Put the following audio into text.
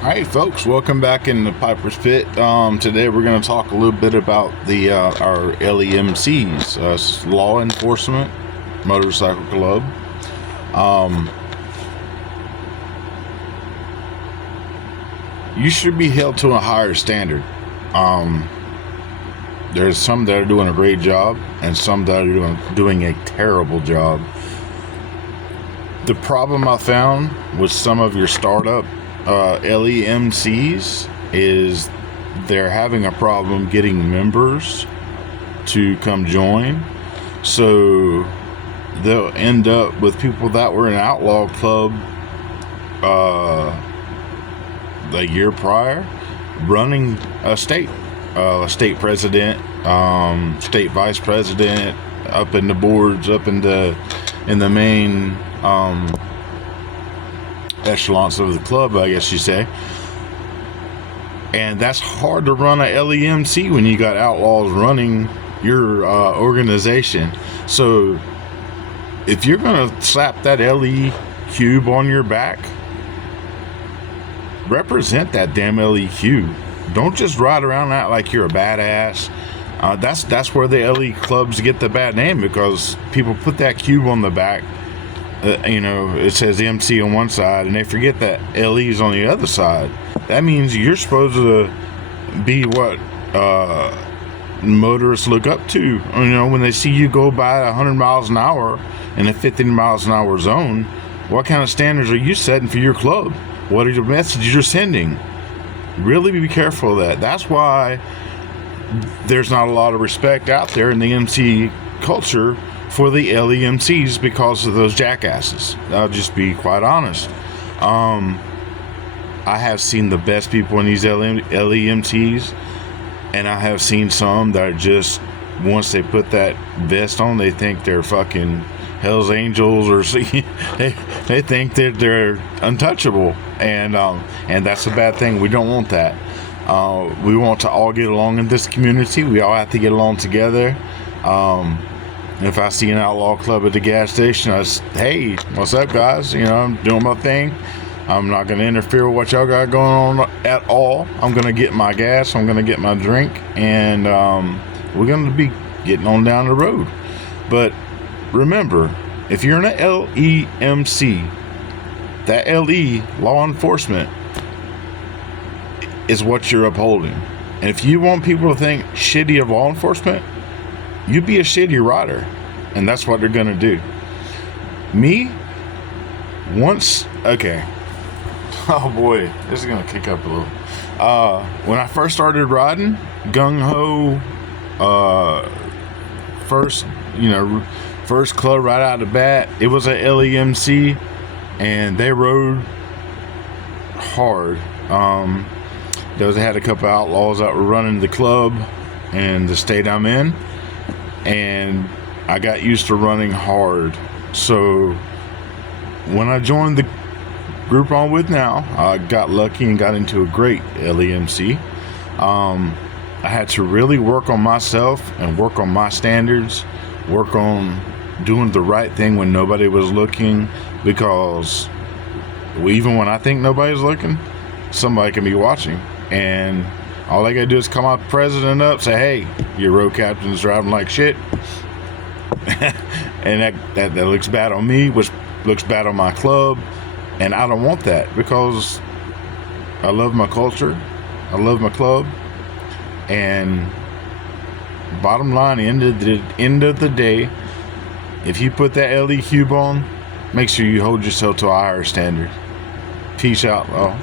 All right, folks, welcome back in the Piper's Pit. Today we're going to talk a little bit about the our LEMCs, Law Enforcement Motorcycle Club. You should be held to a higher standard. There's some that are doing a great job and some that are doing a terrible job. The problem I found with some of your startup LEMCs is they're having a problem getting members to come join. So they'll end up with people that were in Outlaw Club the year prior running a state president, state vice president, up in the boards, up in the main echelons of the club, I guess you say. And that's hard to run a LEMC when you got outlaws running your organization. So if you're gonna slap that LE cube on your back, represent that damn LEQ. Don't just ride around that like you're a badass. That's where the LE clubs get the bad name, because people put that cube on the back. It says MC on one side, and they forget that LE's on the other side. That means you're supposed to be what motorists look up to. When they see you go by 100 miles an hour in a 50 miles an hour zone, what kind of standards are you setting for your club? What are your messages you're sending? Really be careful of that. That's why there's not a lot of respect out there in the MC culture for the LEMCs, because of those jackasses. I'll just be quite honest. I have seen the best people in these LEMCs, and I have seen some that are just, once they put that vest on, they think they're fucking Hell's Angels, or they think that they're untouchable, and that's a bad thing. We don't want that. We want to all get along in this community. We all have to get along together. If I see an outlaw club at the gas station, I say, hey, what's up, guys? I'm doing my thing. I'm not going to interfere with what y'all got going on at all. I'm going to get my gas. I'm going to get my drink. And we're going to be getting on down the road. But remember, if you're in a LEMC, that LE, law enforcement, is what you're upholding. And if you want people to think shitty of law enforcement, you be a shitty rider, and that's what they're gonna do. Me, okay. Oh boy, this is gonna kick up a little. When I first started riding, gung ho, first club right out of the bat, it was a LEMC, and they rode hard. They had a couple outlaws that were running the club and the state I'm in. And I got used to running hard. So when I joined the group I'm with now, I got lucky and got into a great LEMC. I had to really work on myself and work on my standards, work on doing the right thing when nobody was looking, because even when I think nobody's looking, somebody can be watching. And all they gotta do is come out president up, say, hey, your road captain's driving like shit. And that looks bad on me, which looks bad on my club. And I don't want that, because I love my culture. I love my club. And bottom line, end of the day, if you put that LE cube on, make sure you hold yourself to a higher standard. Peace out, y'all.